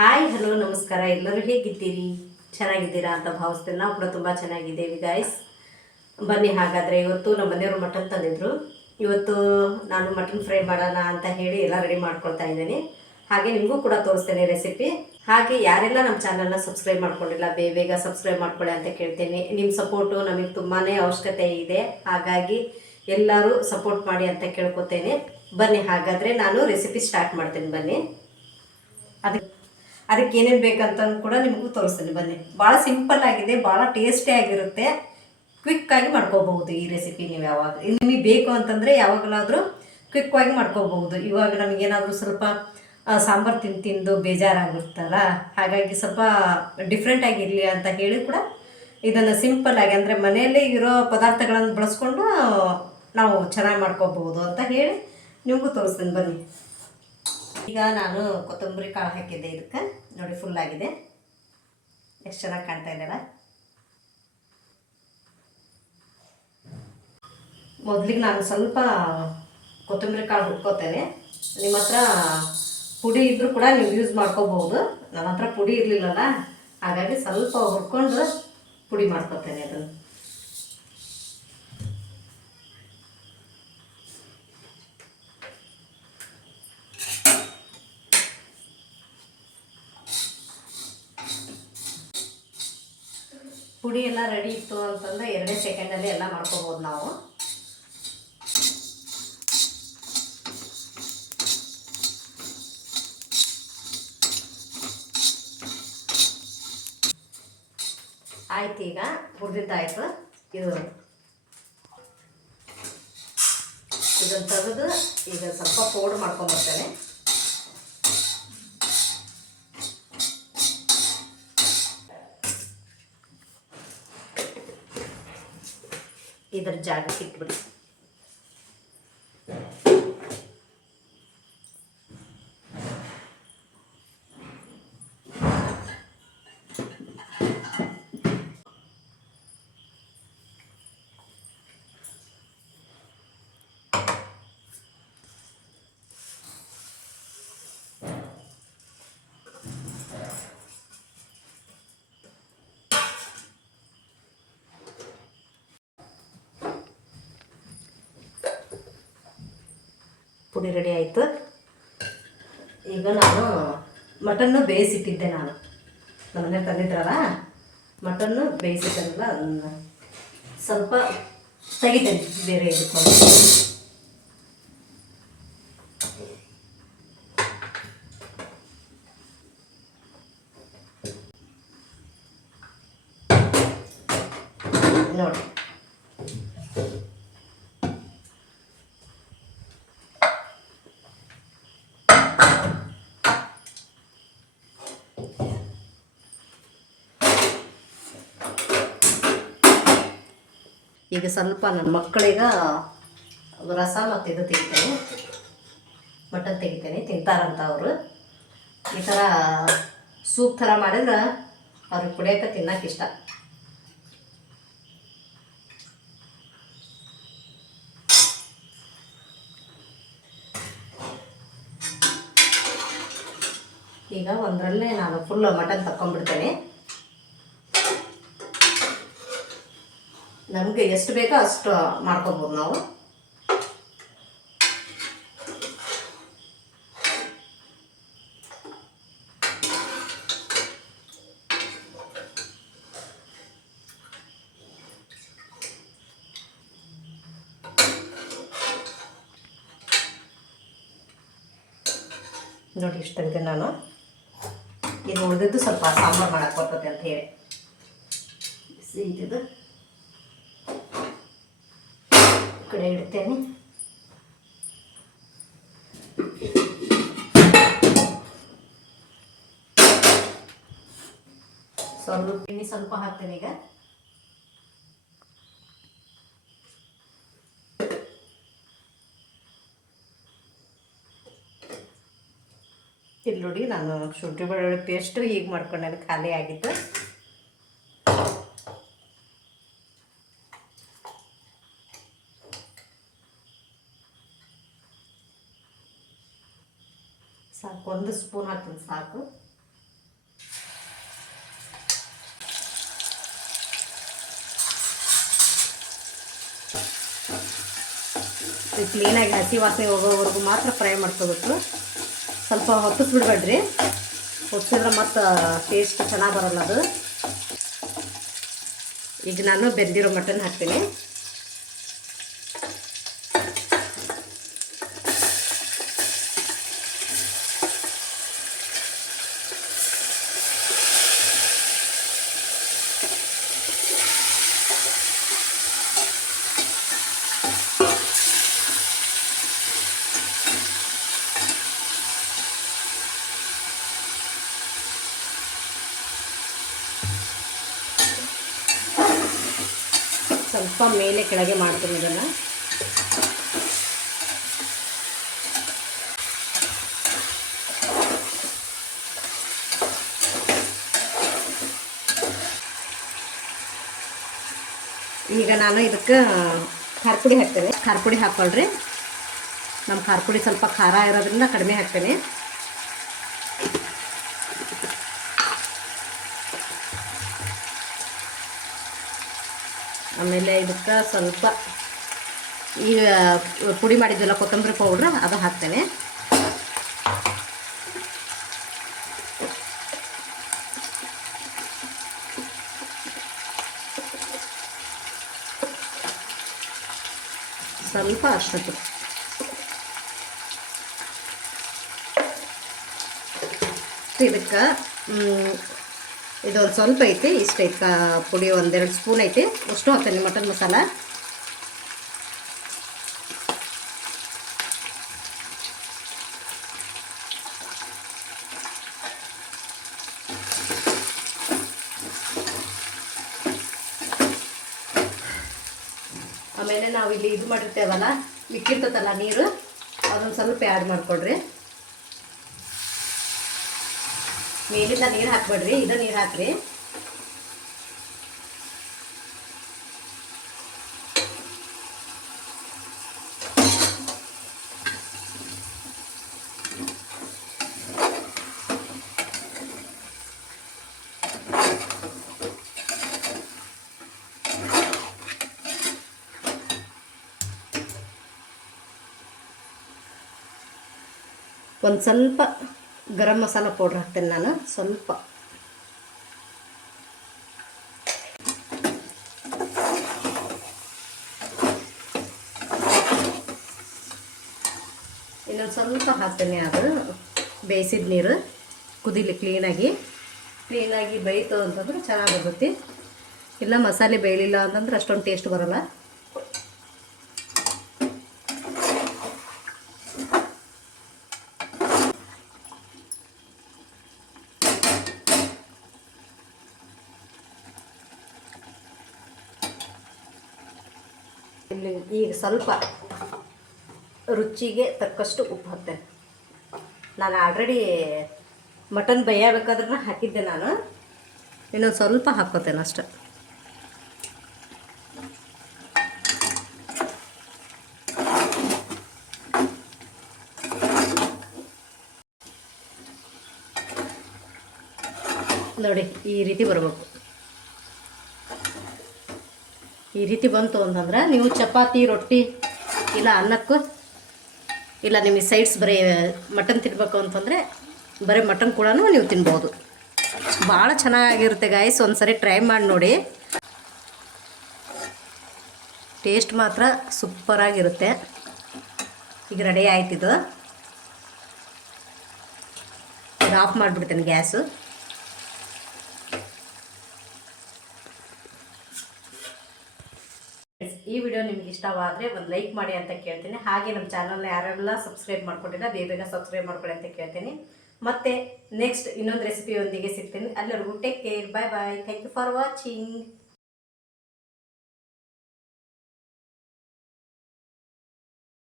Hi hello ನಮಸ್ಕಾರ. ಎಲ್ಲರೂ ಹೇಗಿದ್ದೀರಿ? ಚೆನ್ನಾಗಿದ್ದೀರಾ ಅಂತ ಭಾವಿಸ್ತೇನೆ. ನಾವು ಕೂಡ ತುಂಬ ಚೆನ್ನಾಗಿದ್ದೇವೆ ಗಾಯ್ಸ್. ಬನ್ನಿ ಹಾಗಾದರೆ ಇವತ್ತು ನಮ್ಮ ಮನೆಯವರು ಮಟನ್ ತಂದಿದ್ರು. ಇವತ್ತು ನಾನು ಮಟನ್ ಫ್ರೈ ಮಾಡೋಣ ಅಂತ ಹೇಳಿ ಎಲ್ಲ ರೆಡಿ ಮಾಡ್ಕೊಳ್ತಾ ಇದ್ದೀನಿ. ಹಾಗೆ ನಿಮಗೂ ಕೂಡ ತೋರಿಸ್ತೇನೆ ರೆಸಿಪಿ. ಹಾಗೆ ಯಾರೆಲ್ಲ ನಮ್ಮ ಚಾನಲ್ನ ಸಬ್ಸ್ಕ್ರೈಬ್ ಮಾಡ್ಕೊಂಡಿಲ್ಲ ಬೇಗ ಸಬ್ಸ್ಕ್ರೈಬ್ ಮಾಡ್ಕೊಳ್ಳಿ ಅಂತ ಕೇಳ್ತೇನೆ. ನಿಮ್ಮ ಸಪೋರ್ಟು ನಮಗೆ ತುಂಬಾ ಅವಶ್ಯಕತೆ ಇದೆ. ಹಾಗಾಗಿ ಎಲ್ಲರೂ ಸಪೋರ್ಟ್ ಮಾಡಿ ಅಂತ ಕೇಳ್ಕೊತೇನೆ. ಬನ್ನಿ ಹಾಗಾದರೆ ನಾನು ರೆಸಿಪಿ ಸ್ಟಾರ್ಟ್ ಮಾಡ್ತೇನೆ. ಬನ್ನಿ ಅದಕ್ಕೆ ಏನೇನು ಬೇಕಂತ ಕೂಡ ನಿಮಗೂ ತೋರಿಸ್ತೀನಿ. ಬನ್ನಿ. ಭಾಳ ಸಿಂಪಲ್ ಆಗಿದೆ, ಭಾಳ ಟೇಸ್ಟಿ ಆಗಿರುತ್ತೆ, ಕ್ವಿಕ್ಕಾಗಿ ಮಾಡ್ಕೋಬಹುದು ಈ ರೆಸಿಪಿ. ನೀವು ಯಾವಾಗ ನಿಮಗೆ ಬೇಕು ಅಂತಂದರೆ ಯಾವಾಗಲಾದರೂ ಕ್ವಿಕ್ಕಾಗಿ ಮಾಡ್ಕೋಬಹುದು. ಇವಾಗ ನಮಗೇನಾದರೂ ಸ್ವಲ್ಪ ಸಾಂಬಾರು ತಿಂದು ಬೇಜಾರಾಗಿರ್ತಲ್ಲ, ಹಾಗಾಗಿ ಸ್ವಲ್ಪ ಡಿಫ್ರೆಂಟಾಗಿರಲಿ ಅಂತ ಹೇಳಿ ಕೂಡ ಇದನ್ನು ಸಿಂಪಲ್ಲಾಗಿ ಅಂದರೆ ಮನೆಯಲ್ಲೇ ಇರೋ ಪದಾರ್ಥಗಳನ್ನು ಬಳಸ್ಕೊಂಡು ನಾವು ಚೆನ್ನಾಗಿ ಮಾಡ್ಕೋಬಹುದು ಅಂತ ಹೇಳಿ ನಿಮಗೂ ತೋರಿಸ್ತೀನಿ. ಬನ್ನಿ. ಈಗ ನಾನು ಕೊತ್ತಂಬರಿ ಕಾಳು ಹಾಕಿದ್ದೆ. ಇದಕ್ಕೆ ನೋಡಿ ಫುಲ್ ಆಗಿದೆ, ಎಷ್ಟು ಚೆನ್ನಾಗಿ ಕಾಣ್ತಾ ಇದೆಯಲ್ಲ. ಮೊದಲಿಗೆ ನಾನು ಸ್ವಲ್ಪ ಕೊತ್ತಂಬರಿ ಕಾಳು ಹುರ್ಕೋತೇನೆ. ನಿಮ್ಮ ಹತ್ರ ಪುಡಿ ಇದ್ದರೂ ಕೂಡ ನೀವು ಯೂಸ್ ಮಾಡ್ಕೋಬಹುದು. ನನ್ನ ಹತ್ರ ಪುಡಿ ಇರಲಿಲ್ಲಲ್ಲ, ಹಾಗಾಗಿ ಸ್ವಲ್ಪ ಹುರ್ಕೊಂಡು ಪುಡಿ ಮಾಡ್ಕೋತೇನೆ ಅದನ್ನು. ಪುಡಿ ಎಲ್ಲ ರೆಡಿ ಇತ್ತು ಅಂತಂದರೆ 2 ಸೆಕೆಂಡಲ್ಲಿ ಎಲ್ಲ ಮಾಡ್ಕೋಬೋದು ನಾವು. ಆಯ್ತು, ಈಗ ಹುರಿದಿದ್ದಾಯ್ತು. ಇದನ್ನು ತೆಗೆದು ಈಗ ಸ್ವಲ್ಪ ಪೌಡ್ರ್ ಮಾಡ್ಕೊಂಬರ್ತೇನೆ. ಇದರ ಜಾಗಕ್ಕೆ ಇಟ್ಬಿಡಿ. ಪುಡಿ ರೆಡಿ ಆಯಿತು. ಈಗ ನಾನು ಮಟನ್ನು ಬೇಯಿಸಿಟ್ಟಿದ್ದೆ. ನಾನು ನಮ್ಮನೆ ತಂದಿದ್ರಲ್ಲ ಮಟನ್ನು ಬೇಯಿಸಿದ್ದಲ್ಲ, ಅದನ್ನು ಸ್ವಲ್ಪ ತೆಗಿತೇನೆ ಬೇರೆ ಇದಕ್ಕೊಂಡು. ನೋಡಿ, ಈಗ ಸ್ವಲ್ಪ ನನ್ನ ಮಕ್ಕಳಿಗೆ ರಸ ಮತ್ತು ಇದು ತೆಗಿತೇನೆ, ಮಟನ್ ತೆಗಿತೇನೆ, ತಿಂತಾರಂತ ಅವರು. ಈ ಥರ ಸೂಪ್ ಥರ ಮಾಡಿದ್ರೆ ಅವ್ರಿಗೆ ಕುಡಿಯೋಕೆ ತಿನ್ನೋಕೆ ಇಷ್ಟ. ಈಗ ಒಂದರಲ್ಲೇ ನಾನು ಫುಲ್ ಮಟನ್ ತಗೊಂಡ್ಬಿಡ್ತೇನೆ. ನಮಗೆ ಎಷ್ಟು ಬೇಕೋ ಅಷ್ಟು ಮಾಡ್ಕೊಬೋದು ನಾವು. ನೋಡಿ ಇಷ್ಟು ತೆಗೆದೆ ನಾನು. ಇದು ಉಳಿದಿದ್ದು ಸ್ವಲ್ಪ ಸಾಂಬಾರು ಮಾಡೋಕ್ಕೆ ಬರ್ತದೆ ಅಂತ ಹೇಳಿ ಇದು ಕಡೆ ಇಡ್ತೇನೆ. ಸ್ವಲ್ಪ ಹಾಕ್ತೇನೆ. ಈಗ ಇಲ್ಲಿ ನೋಡಿ, ನಾನು ಶುಂಠಿ ಬೆಳ್ಳುಳ್ಳಿ ಪೇಸ್ಟು ಈಗ ಮಾಡ್ಕೊಂಡೆ, ಖಾಲಿ ಆಗಿತ್ತು. ಸಾಕು, 1 ಸ್ಪೂನ್ ಹಾಕ್ತೀನಿ ಸಾಕು. ಕ್ಲೀನಾಗಿ ಹಸಿ ವಾಸನೆ ಹೋಗೋವರೆಗೂ ಮಾತ್ರ ಫ್ರೈ ಮಾಡ್ಕೋಬೇಕು. ಸ್ವಲ್ಪ ಹೊತ್ತಿಸ್ಬಿಡ್ಬೇಡ್ರಿ, ಹೊತ್ತಿಸಿದ್ರೆ ಮತ್ತು ಟೇಸ್ಟ್ ಚೆನ್ನಾಗಿ ಬರೋಲ್ಲ ಅದು. ಈಗ ನಾನು ಬೆಂದಿರೋ ಮಟನ್ ಹಾಕ್ತೀನಿ. ಸ್ವಲ್ಪ ಮೇಲೆ ಕೆಳಗೆ ಮಾಡ್ತೀನಿ ಇದನ್ನು. ಈಗ ನಾನು ಇದಕ್ಕೆ ಖಾರ ಪುಡಿ ಹಾಕ್ತೇನೆ. ಖಾರ ಪುಡಿ ಹಾಕ್ಕೊಳ್ರಿ. ನಮ್ಮ ಖಾರ ಪುಡಿ ಸ್ವಲ್ಪ ಖಾರ ಇರೋದ್ರಿಂದ ಕಡಿಮೆ ಹಾಕ್ತೇನೆ. ಆಮೇಲೆ ಇದಕ್ಕೆ ಸ್ವಲ್ಪ ಈಗ ಪುಡಿ ಮಾಡಿದ್ದೆಲ್ಲ ಕೊತ್ತಂಬರಿ ಪೌಡ್ರ್ ಅದು ಹಾಕ್ತೇನೆ. ಸ್ವಲ್ಪ ಅಷ್ಟೊತ್ತು ಇದಕ್ಕೆ ಇದೊಂದು ಸ್ವಲ್ಪ ಐತಿ, ಇಷ್ಟು ಐತೆ ಪುಡಿ, 1-2 ಸ್ಪೂನ್ ಐತಿ, ಅಷ್ಟು ಹಾಕ್ತೇನೆ ಮಟನ್ ಮಸಾಲ. ಆಮೇಲೆ ನಾವು ಇಲ್ಲಿ ಇದು ಮಾಡಿರ್ತೇವಲ್ಲ, ಮಿಕ್ಕಿರ್ತದಲ್ಲ ನೀರು, ಅದೊಂದು ಸ್ವಲ್ಪ ಆ್ಯಡ್ ಮಾಡಿಕೊಡ್ರಿ. ಮೇಲಿಂದ ನೀರು ಹಾಕ್ಬೇಡ್ರಿ, ಇದು ನೀರು ಹಾಕ್ರಿ. ಒಂದು ಸ್ವಲ್ಪ ಗರಂ ಮಸಾಲ ಪೌಡ್ರ್ ಹಾಕ್ತೇನೆ ನಾನು, ಸ್ವಲ್ಪ. ಇನ್ನೊಂದು ಸ್ವಲ್ಪ ಹಾಕ್ತೇನೆ. ಅದು ಬೇಯಿಸಿದ ನೀರು ಕುದೀಲಿ, ಕ್ಲೀನಾಗಿ ಬೇಯ್ತು ಅಂತಂದ್ರೆ ಚೆನ್ನಾಗಿ ಬರುತ್ತೆ. ಇಲ್ಲ ಮಸಾಲೆ ಬೇಯಲಿಲ್ಲ ಅಂತಂದ್ರೆ ಅಷ್ಟೊಂದು ಟೇಸ್ಟ್ ಬರೋಲ್ಲ. ಈಗ ಸ್ವಲ್ಪ ರುಚಿಗೆ ತಕ್ಕಷ್ಟು ಉಪ್ಪು ಹಾಕ್ತೇನೆ. ನಾನು ಆಲ್ರೆಡಿ ಮಟನ್ ಬೇಯಬೇಕಾದ್ರೆ ಹಾಕಿದ್ದೆ ನಾನು, ಇನ್ನೊಂದು ಸ್ವಲ್ಪ ಹಾಕ್ಕೋತೇನೆ ಅಷ್ಟೆ. ನೋಡಿ ಈ ರೀತಿ ಬರಬೇಕು. ಈ ರೀತಿ ಬಂತು ಅಂತಂದ್ರೆ ನೀವು ಚಪಾತಿ, ರೊಟ್ಟಿ, ಇಲ್ಲ ಅನ್ನಕ್ಕೂ, ಇಲ್ಲ ನಿಮಗೆ ಸೈಡ್ಸ್ ಬರೀ ಮಟನ್ ತಿನ್ನಬೇಕು ಅಂತಂದರೆ ಬರೀ ಮಟನ್ ಕೂಡ ನೀವು ತಿನ್ಬೋದು. ಭಾಳ ಚೆನ್ನಾಗಿರುತ್ತೆ ಗಾಯ್ಸ್, ಒಂದು ಸರಿ ಟ್ರೈ ಮಾಡಿ ನೋಡಿ. ಟೇಸ್ಟ್ ಮಾತ್ರ ಸೂಪರಾಗಿರುತ್ತೆ. ಈಗ ರೆಡಿ ಆಯ್ತಿದ್ದು, ಈಗ ಆಫ್ ಮಾಡಿಬಿಡ್ತೇನೆ ಗ್ಯಾಸು. ಈ ವಿಡಿಯೋ ನಿಮ್ಗೆ ಇಷ್ಟವಾದರೆ ಒಂದು ಲೈಕ್ ಮಾಡಿ ಅಂತ ಕೇಳ್ತೀನಿ. ಹಾಗೆ ನಮ್ಮ ಚಾನಲ್ನ ಯಾರೆಲ್ಲ ಸಬ್ಸ್ಕ್ರೈಬ್ ಮಾಡ್ಕೊಂಡಿಲ್ಲ ಬೇಗ ಸಬ್ಸ್ಕ್ರೈಬ್ ಮಾಡ್ಕೊಳ್ಳಿ ಅಂತ ಕೇಳ್ತೀನಿ. ಮತ್ತೆ ನೆಕ್ಸ್ಟ್ ಇನ್ನೊಂದು ರೆಸಿಪಿಯೊಂದಿಗೆ ಸಿಗ್ತೀನಿ. ಅಲ್ಲಿವರೆಗೂ take care, bye bye. Thank you for watching.